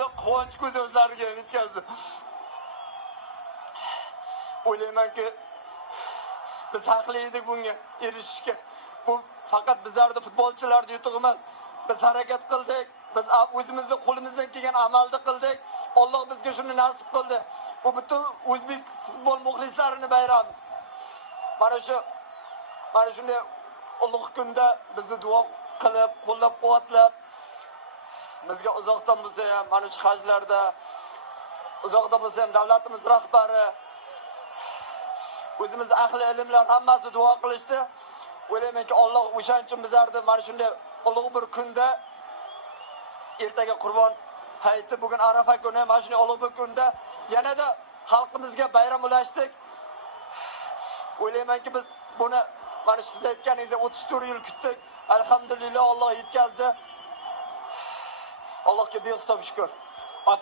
quvonch ko'z yoshlariga yetkazdi. O'ylaymanki, biz haqli edik bunga erishishga. Bu faqat bizlarda futbolchilarda yutuq emas. Biz harakat qildik, biz o'zimizning qo'limizdan kelgan amalni qildik. Alloh bizga shuni nasib qildi. Bu butun o'zbek futbol muxlislarini bayrami. Mana shunday ulug' kunda bizni duo qilib, qo'llab-quvvatlab, bizga uzoqdan bo'lsa ham, mana shu hajlarda uzoqda bo'lsa ham davlatimiz rahbari, o'zimiz ahli ilmlar hammasi duo qilishdi. O'ylaymanki, Alloh o'shaning uchun bizlarni mana shunday ulug' bir kunda, ertaga Qurbon hayiti, bugun Arafa kuni, mana shunday ulug' bir kunda yanada xalqimizga bayram ulashdik. O'ylaymanki, biz buni mana siz aytganingizda 34 yil kutdik. Alhamdulillah, Alloh yetkazdi. Allohga behisob shukr.